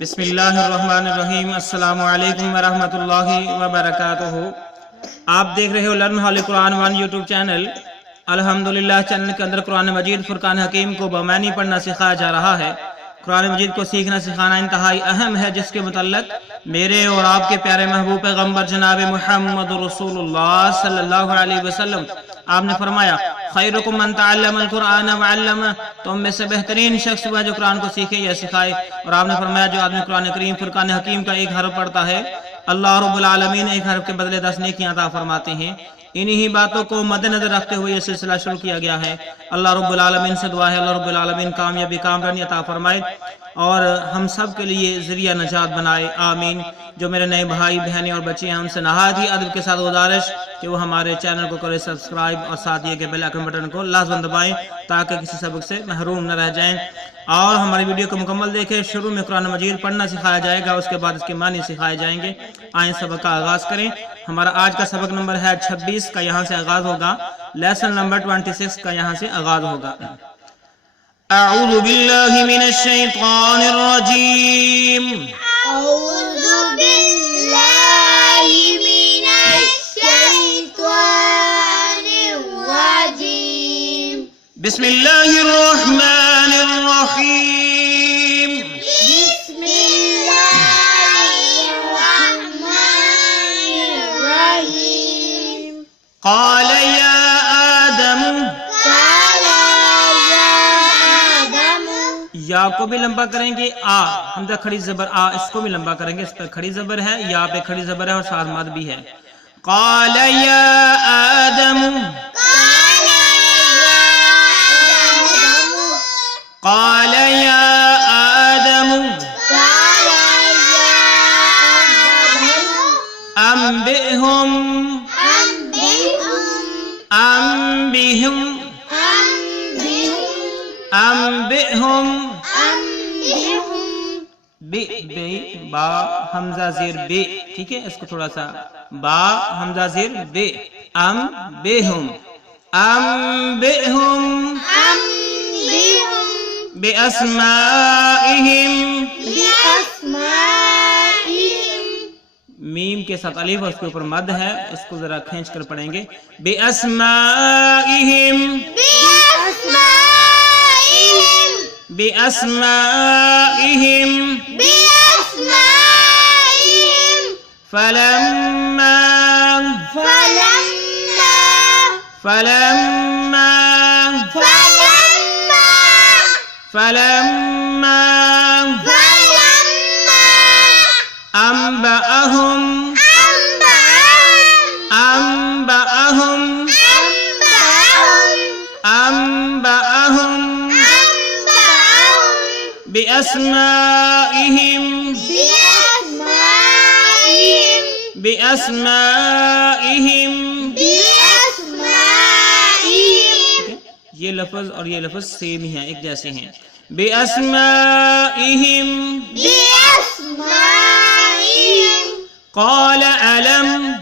بسم اللہ الرحمن الرحیم۔ السلام علیکم ورحمۃ اللہ وبرکاتہ۔ آپ دیکھ رہے ہو لرن ہال قرآن ون یوٹیوب چینل۔ الحمدللہ چینل کے اندر قرآن مجید فرقان حکیم کو بمعنی پڑھنا سکھایا جا رہا ہے۔ قرآن مجید کو سیکھنا سکھانا انتہائی اہم ہے، جس کے متعلق میرے اور آپ کے پیارے محبوب پیغمبر جناب محمد رسول اللہ صلی اللہ علیہ وسلم آپ نے فرمایا خیرکم من تعلم القرآن وعلمہ، تم میں سے بہترین شخص وہ ہے جو قرآن کو سیکھے یا سکھائے۔ اور آپ نے فرمایا جو آدمی قرآن کریم فرقان حکیم کا ایک حرف پڑھتا ہے، اللہ رب العالمین ایک حرف کے بدلے 10 نیکیاں عطا فرماتے ہیں۔ انہی باتوں کو مد نظر رکھتے ہوئے یہ سلسلہ شروع کیا گیا ہے۔ اللہ رب العالمین سے دعا ہے اللہ رب العالمین کامیابی کامرانی عطا فرمائے اور ہم سب کے لیے ذریعہ نجات بنائے، آمین۔ جو میرے نئے بھائی بہنیں اور بچے ہیں، ان سے نہایت ہی ادب کے ساتھ گزارش کہ وہ ہمارے چینل کو کرے سبسکرائب اور ساتھ یہ کہ بیل آئیکن بٹن کو لازم دبائیں تاکہ کسی سبق سے محروم نہ رہ جائیں، اور ہماری ویڈیو کو مکمل دیکھیں۔ شروع میں قرآن مجید پڑھنا سکھایا جائے گا، اس کے بعد اس کے معنی سکھائے جائیں گے۔ آئیں سبق کا آغاز کریں۔ ہمارا آج کا سبق نمبر ہے 26 کا، یہاں سے آغاز ہوگا۔ لیسن نمبر 26 کا یہاں سے آغاز ہوگا۔ اعوذ باللہ من الشیطان الرجیم، أعوذ بالله من الشيطان الرجيم. بسم اللہ الرحمن الرحیم۔ بسم الله الرحمن الرحيم. قال یا آدم، قال يا آدم. یا کو بھی لمبا کریں گے، آ حمزہ کھڑی زبر آ، اس کو بھی لمبا کریں گے، اس پر کھڑی زبر ہے، یا پہ کھڑی زبر ہے اور ساتھ مد بھی ہے۔ قال یا آدم، قال يا آدم. قال یا آدم، قال يا آدم. انبئهم، أنبئهم. انبئهم، أنبئهم. انبئهم، بے بے با حمزہ زیر بے، ٹھیک ہے، اس کو تھوڑا سا با حمزہ زیر بے، انبئهم، انبئهم أنبئهم بأسمائهم، بأسمائهم. میم کے ساتھ الف اور اس کے اوپر مد ہے، اس کو ذرا کھینچ کر پڑھیں گے۔ بأسمائهم، بأسمائهم. بأسمائهم، بأسمائهم. فلما فلما فلما فلما فلما فلما أنبأهم أنبأهم أنبأهم بأسمائهم بأسمائهم۔ یہ لفظ اور یہ لفظ سیم ہی ہیں، ایک جیسے ہیں۔ بأسمائهم قال ألم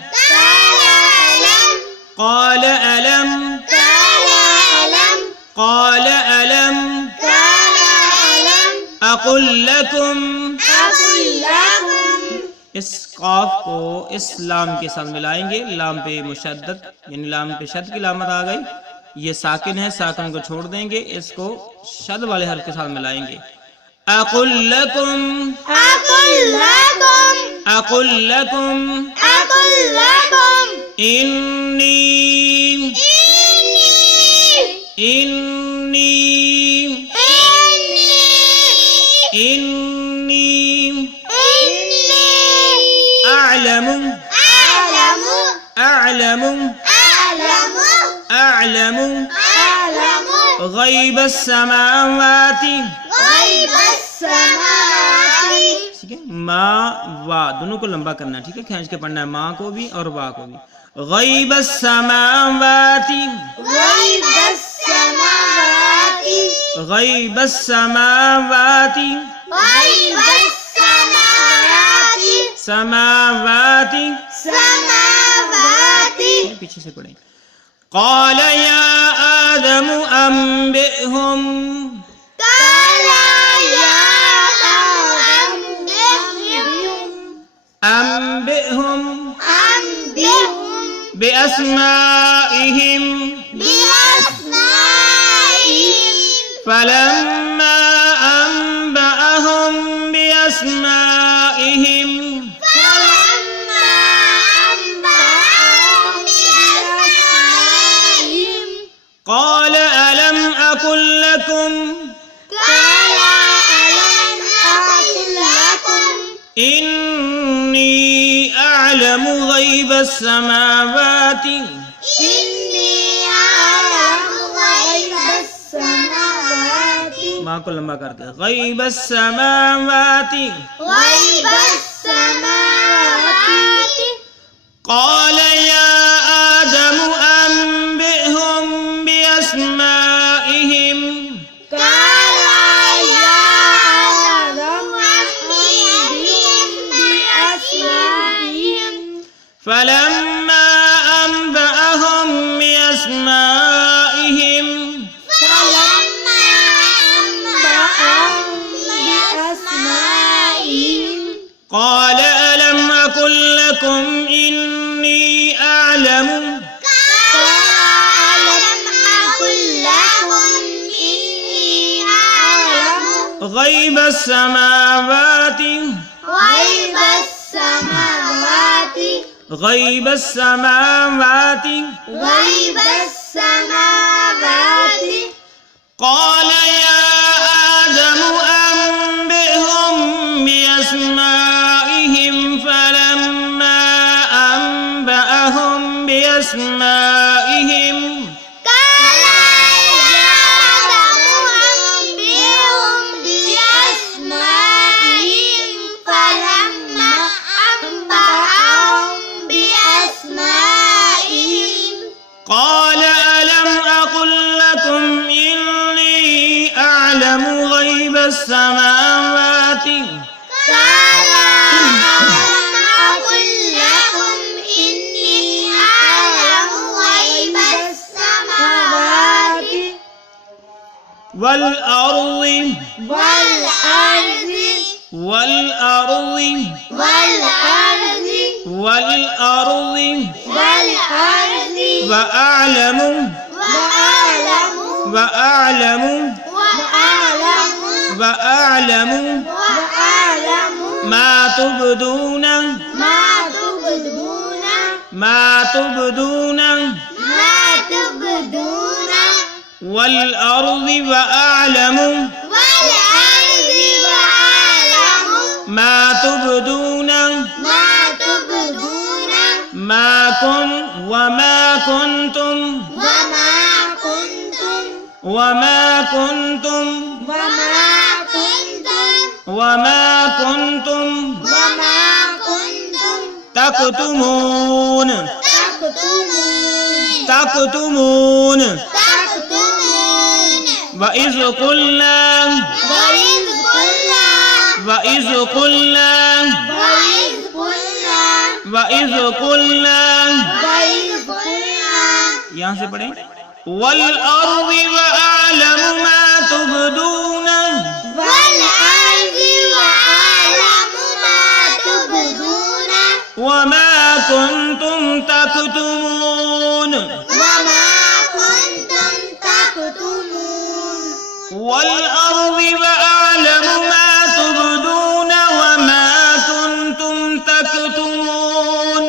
قال ألم قال ألم أقل لكم، اس قاف کو اس لام کے ساتھ ملائیں گے، لام پہ مشدد یعنی لام پہ شد کی علامت آ گئی، یہ ساکن ہے، ساکن کو چھوڑ دیں گے، اس کو شد والے حرف کے ساتھ ملائیں گے۔ أقل لكم أقل لكم إني إني إني أعلم أعلم أعلم غيب السماوات، ٹھیک ہے، ما وا دونوں کو لمبا کرنا ہے، ٹھیک ہے، کھینچ کے پڑھنا ہے، ماں کو بھی اور وا کو بھی۔ غیب السماوات غیب السماوات سماوات، پیچھے سے پڑھیں۔ قال یا آدم انبئهم بأسمائهم فلما أنبأهم بأسمائهم قال ألم أقل لكم إني أعلم غيب السماوات माँ को लंबा करके गैब السماوات قال يا آدم أنبئهم بأسمائهم فلما أنبأهم بأسمائهم قال ألم أقل لكم إني أعلم غيب السماوات غيب السماوات قال يا آدم أنبئهم بأسمائهم فلما أنبأهم بأسمائهم قال ألم أقل لكم إني أعلم غيب السماوات والأرض وأعلم ما تبدون والأرض وأعلم ما تبدون وما كنتم تكتمون وإذ قلنا यहाँ से पढ़ें والأرض وأعلم ما تبدون وما كنتم تكتمون والأرض وأعلم ما تبدون وما كنتم تكتمون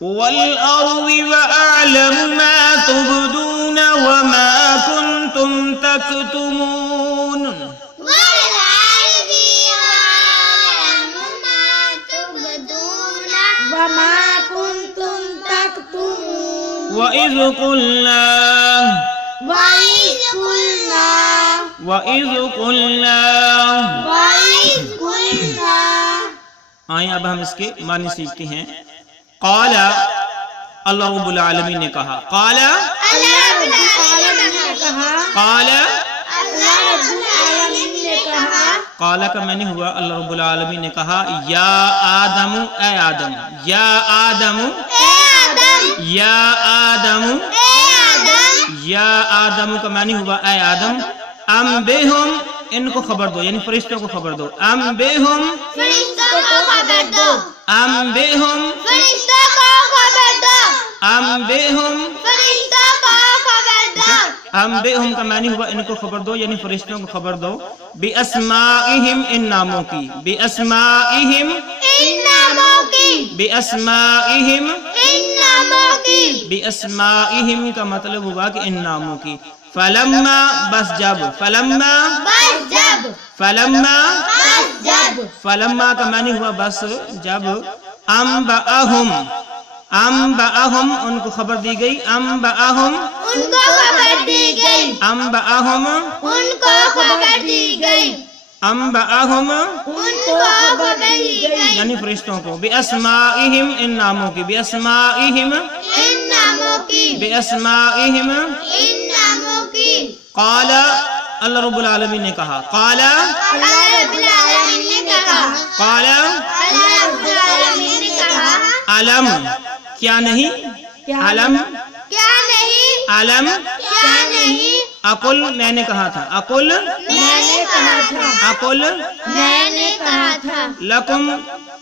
والأرض وأعلم ما تبدون وما كنتم تكتمون وإذ قلنا आइए अब हम इसके मानी सीखते हैं। क़ाला अल्लाह रब्बुल आलमीन ने कहा, क़ाला क़ाला का मैंने हुआ अल्लाह रब्बुल आलमीन ने कहा या आदम ए आदम, या आदम या आदम का मैंने हुआ ए आदम अंबिहुम, इनको खबर दो, यानी फरिश्तों को खबर दो। अंबिहुम, फरिश्तों को खबर दो। अंबिहुम, फरिश्तों को खबर दो। अंबिहुम। फरिश्तों को खबर दो। अंबिहुम का मानी हुआ इनको खबर दो, यानी फरिश्तों को खबर दो। बि अस्माइहिम, इन नामों की। बि अस्माइहिम, इन नामों की। बि अस्माइहिम, इन नामों की। बि अस्माइहिम का मतलब हुआ कि इन नामों की। फलम्मा, बस जब। फलम्मा, बस जब। फलम्मा, बस जब। फलम्मा का मानी हुआ बस जब। अम्बअहुम, अम्बअहुम उनको खबर दी गई। अम्बअहुम, उनको खबर दी गई। अम्बअहुम, उनको खबर दी गई। अम्बअहुम, उनको खबर दी गई। यानी फरिश्तों को। बिअस्माइहिम, इन नामों की। बिअस्माइहिम, इन नामों की। बिअस्माइहिम। इन नामों की। क़ाला, अल्लाह रब्बुल आलमीन ने कहा। क़ाला, अल्लाह रब्बुल आलमीन ने कहा। क़ाला, अल्लाह रब्बुल आलमीन ने कहा। अलम, क्या नहीं? अलम, क्या नहीं? अलम। क्या नहीं? अकुल, मैंने कहा था। अकुल, मैंने कहा था। अकुल। मैंने कहा था। लकुम,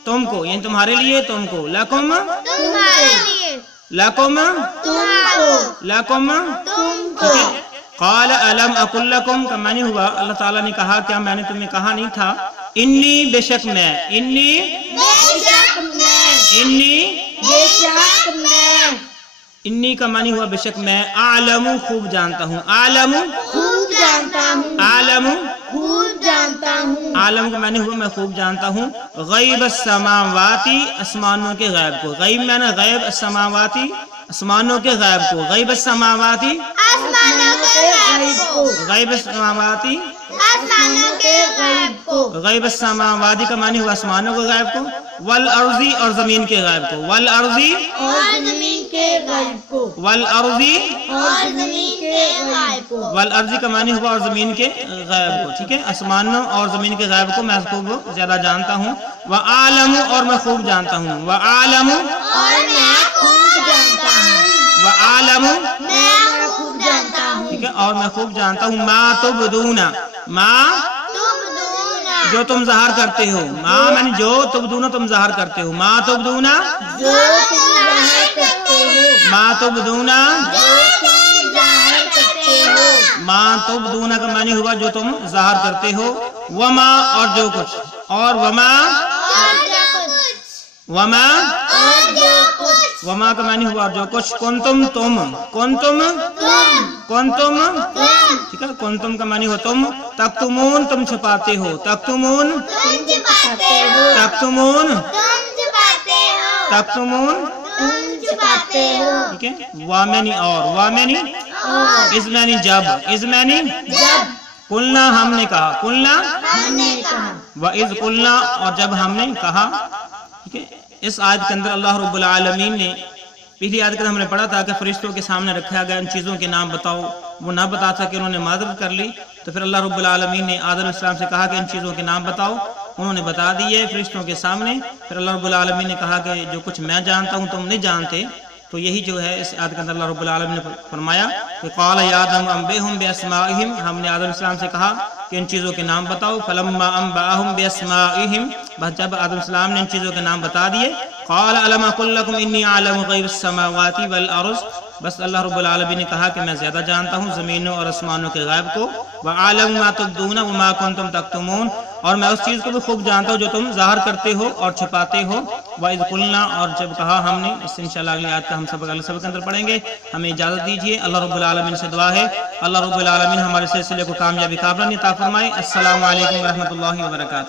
तुमको, यानी तुम्हारे लिए, तुमको। लकुम, तुम्हारे लिए। लकुम, तुमको। लकुम। तुमको। क़ाल अलम अकुल लकुम का माने हुआ अल्लाह ताला ने कहा, क्या मैंने तुम्हें कहा नहीं था? इन्नी, बेशक मैं। इन्नी, बेशक मैं। इन्नी, बेशक मैं। इन्नी का मानी हुआ बेशक मैं। आलमु, खूब जानता हूँ। आलमु, खूब जानता हूँ। आलमु। खूब जानता हूँ। आलम का मानी हुआ मैं खूब जानता हूँ। गैब समावाती, आसमानों के गैब को। गैब मैंने गैब समावाती, आसमानों के गैब को। गैब समावाती, आसमानों के गैब को। गैब समावाती, आसमानों के गैब को। गैब समावादी का मानी हुआ आसमानों के गैब को। वल अर्जी, और जमीन के गैब को। वल अर्जी, और जमीन के गैब को। वल अर्जी, और जमीन के गैब को। वल अर्जी का मानी हुआ और जमीन के गैब को। ठीक है, आसमानों और जमीन के गैब को मैं खूब ज्यादा जानता हूँ। व आलमु, और मैं खूब जानता हूँ। व आलमु, और मैं खूब जानता हूँ। व आलमु, मैं खूब जानता हूँ। ठीक है, और मैं खूब जानता हूँ। मा तुबदूना, मा तुम दूना। जो तुम ज़ाहिर करते हो। मा मैंने जो, तुबदूना तुम ज़ाहिर करते हो। मा तुबदूना, जो तुम ज़ाहिर करते हो। मा तुबदूना, जो तुम ज़ाहिर करते हो। मा तुबदूना का मानी हुआ जो तुम ज़ाहिर करते हो। वमा, और जो कुछ। और वमा, और जो कुछ। वमा, और जो कुछ। वमा का मानी हुआ जो कुछ। कुंतुम, तुम। कुंतुम, तुम। कुंतुम, तुम। ठीक है, कुंतुम का मानी हो तुम। तक्तुमून, तुम छुपाते हो। तक्तुमून, तुम छुपाते हो। तक्तुमून, तुम छुपाते हो। तक्तुमून, तुम छुपाते हो। ठीक है। वामनी, और वामनी, और इज़मैनी, जब। इज़मैनी, जब कुलना, हमने कहा। कुलना, हमने कहा। व इज़ कुलना, और जब हमने कहा। ठीक है, इस आयत के अंदर अल्लाह रब्बुल आलमीन ने, पिछली आयत के अंदर हमने पढ़ा था कि फरिश्तों के सामने रखा गया इन चीज़ों के नाम बताओ, वो ना बता सके, उन्होंने मादरत कर ली। तो फिर अल्लाह रब्बुल आलमीन ने आदम अलैहिस्सलाम से कहा कि इन चीज़ों के नाम बताओ, उन्होंने बता दिए फरिश्तों के सामने। फिर अल्लाह रब्बुल आलमीन ने कहा कि जो कुछ मैं जानता हूँ तुम नहीं जानते। तो यही जो है इस आयत के अंदर अल्लाह रब्बुल आलमीन ने फरमाया कि क़ाल या आदम अंबिहुम बिअस्माइहिम, हमने आदम अलैहिस्सलाम से कहा कि इन चीज़ों के नाम बताओ। फलम्मा अंबअहुम बिअस्माइहिम, बस जब आदम अलैहिस्सलाम ने इन चीज़ों के नाम बता दिए। क़ाल अलम अक़ुल लकुम इन्नी अअलमु ग़ैबस समावाति वल अर्ज़, बस अल्लाह रब्बुल आलमीन ने कहा कि मैं ज़्यादा जानता हूँ ज़मीनों और आसमानों के गैब को। व आलमु मा तुबदूना व मा कुंतुम तक्तुमून, और मैं उस चीज़ को भी खूब जानता हूँ जो तुम ज़ाहिर करते हो और छुपाते हो। व इज़ कुलना, और जब कहा हमने। इससे इंशाअल्लाह अगली आयत का हम सबक अगले सबक के अंदर पढ़ेंगे। हमें इजाज़त दीजिए। अल्लाह रब्बुल आलमीन से दुआ है अल्लाह रब्बुल आलमीन हमारे सिलसिले को कामयाबी काबरानी अता फरमाए। अस्सलामु अलैकुम व रहमतुल्लाहि व बरकातुहू।